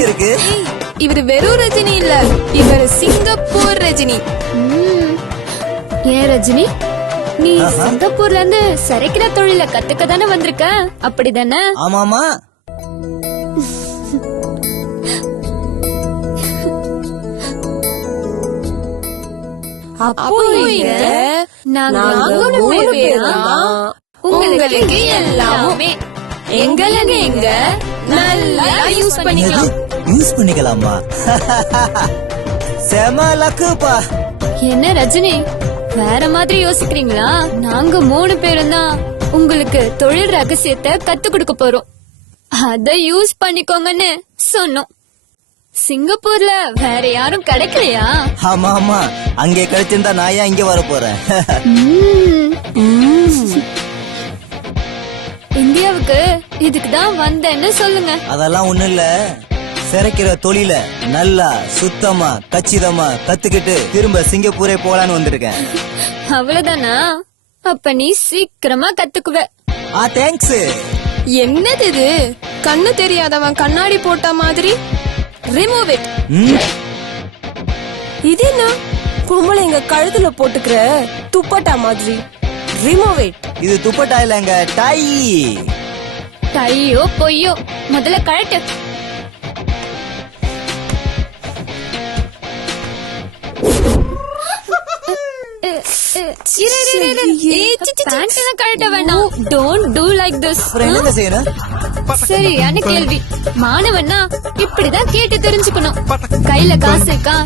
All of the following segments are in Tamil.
இருக்கு. இவரு வெறும் ரஜினி இல்ல. இவர் சிங்கப்பூர் ரஜினி. ஏன் ரஜினி? நீ. சிங்கப்பூர்ல இருந்து சரைக்கிற தொழில கத்துக்க தானே வந்திருக்க? அப்படிதானே ஆமாமா. அப்போ நாங்க உங்களுக்கு எல்லாமே எங்களை நீங்க நல்லா யூஸ் பண்ணிக்கலாம். யூஸ் பண்ணிக்கலாமா? செம லக்குப்பா. என்ன ரஜினி வேற மாதிரி யோசிக்கிறீங்களா? நாங்க மூணு பேரும் தான் உங்களுக்கு தொழில் ரகசியத்தை கத்து கொடுக்க போறோம். அத யூஸ் பண்ணிக்கோங்கன்னு சொன்னோம். சிங்கப்பூர்ல வேற யாரும் கிடைக்கலையா? ஆமா ஆமா. அங்கே கிடைச்சிருந்தா நான் ஏன் இங்க வர போறேன்? இதுக்கு தான் வந்தேன்னு சொல்லுங்க. அதெல்லாம் ஒண்ணும் இல்ல. சிறைக்கிற தொழில நல்லா சுத்தமா கச்சிதமா கத்துக்கிட்டு திரும்ப சிங்கப்பூரே போலான்னு வந்திருக்கேன். அவ்வளவுதானா? அப்ப நீ சீக்கிரமா கத்துக்குவ. ஆ தேங்க்ஸ் என்னது இது? கண்ணு தெரியாதவன் கண்ணாடி போட்ட மாதிரி. ரிமூவ் இட் இது என்ன? பொம்பளைங்க கழுத்துல போட்டுக்கிற துப்பட்டா மாதிரி. ரிமூவ் இட் இது துப்பட்டா இல்லங்க டை டையோ பொய்யோ. முதல்ல கழட்டு இரு, இரு, இரு, இரு. ஏய், சி, சி, சி. Pant எல்லாம் கழட்ட வேண்டாம் டோன்ட் டூ லைக் திஸ் அப்புறம் என்னங்க செய்யணும் சரியான கேள்வி. மாணவன்னா இப்படிதான் கேட்டு தெரிஞ்சுக்கணும். கையில காசு இருக்கா?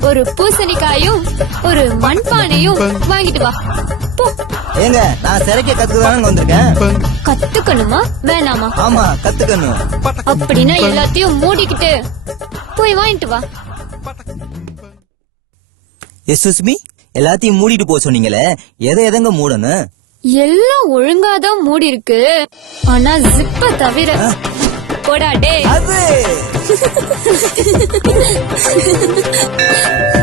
ஒரு பூசணிக்காயும் ஒரு மண்பானையும் வாங்கிட்டு வா. ஏங்க நான் சிறைக்க கத்துக்கதானங்க வந்திருக்கேன். கத்துக்கணுமா? வேணாமா? ஆமா கத்துக்கணும். அப்படின்னா எல்லாத்தையும் மூடிக்கிட்டு போய் வாங்கிட்டு வா. எஸ் மீ எல்லாத்தையும் மூடிட்டு போக சொன்னீங்களே. எதை எதங்க மூடணும்? எல்லாம் ஒழுங்காதான் மூடி இருக்கு ஆனா ஜிப்ப தவிர போடா டே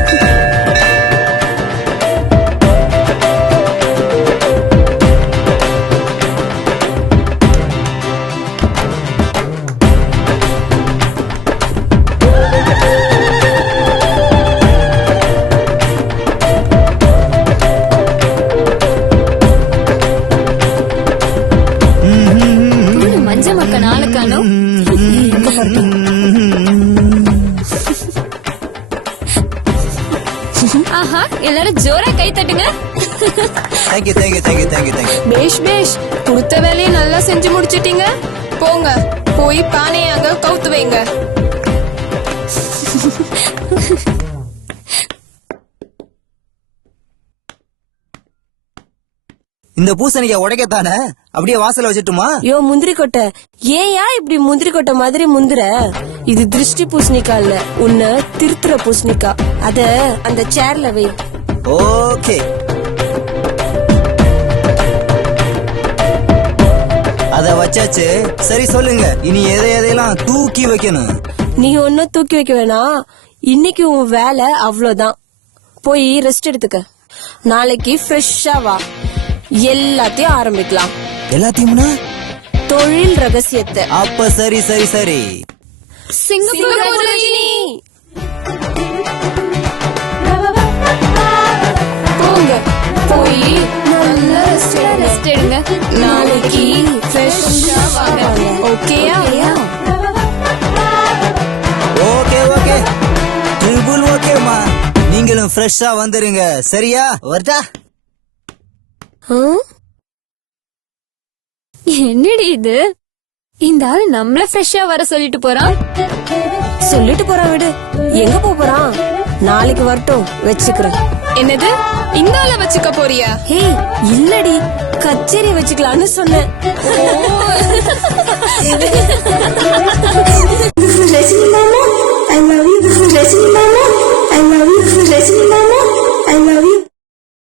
நாளை காணும் ஆஹா எல்லாரும் ஜோரா கை தட்டுங்க. தேங்க்யூ தேங்க்யூ தேங்க்யூ பேஷ் பேஷ் கொடுத்த வேலையை நல்லா செஞ்சு முடிச்சிட்டீங்க. போங்க போய் பானையாங்க கவுத்து வைங்க. இந்த பூசணிக்காய் உடைக்கத்தானே? அப்படியே வாசல்ல வச்சுட்டுமா? யோ முந்திரி கொட்டை. ஏயா இப்படி முந்திரி கொட்டை மாதிரி முந்துற? இது திருஷ்டி பூசணிக்கா இல்ல உன்னை திருத்துற பூசணிக்கா அத அந்த சேர்ல வை. ஓகே. அத வச்சாச்சு. சரி சொல்லுங்க. இனி எதை எதையெல்லாம் தூக்கி வைக்கணும்? நீ ஒன்னும் தூக்கி வைக்க வேணாம் இன்னைக்கு உன் வேலை அவ்வளவுதான். போய் ரெஸ்ட் எடுத்துக்க. நாளைக்கு ஃப்ரெஷ்ஷா வா. எல்லாத்தையும் ஆரம்பிக்கலாம். எல்லாத்தையும்னா? தொழில் ரகசியத்தை. அப்ப சரி சரி சரி. போங்க. போய் நல்லா. ரெஸ்ட் எடுங்க. நாளைக்கு ஃப்ரெஷ்ஷா வாங்க. ஓகேயா ஓகே ஓகே ட்ரிபிள் ஓகேமா நீங்களும் ஃப்ரெஷ்ஷா வந்துருங்க. சரியா? வரட்டா ஹம்? என்னடி இது? இந்த ஆள் நம்மள ஃப்ரெஷ்ஷா வர சொல்லிட்டு போறான். சொல்லிட்டு போறான் விடு. எங்க போப் போறான்? நாளைக்கு வரட்டும் வச்சுக்கிறேன். என்னது? இந்தால வச்சுக்க போறியா? ஹே இல்லடி. கச்சேரி வச்சுக்கலாம்னு சொன்னேன்.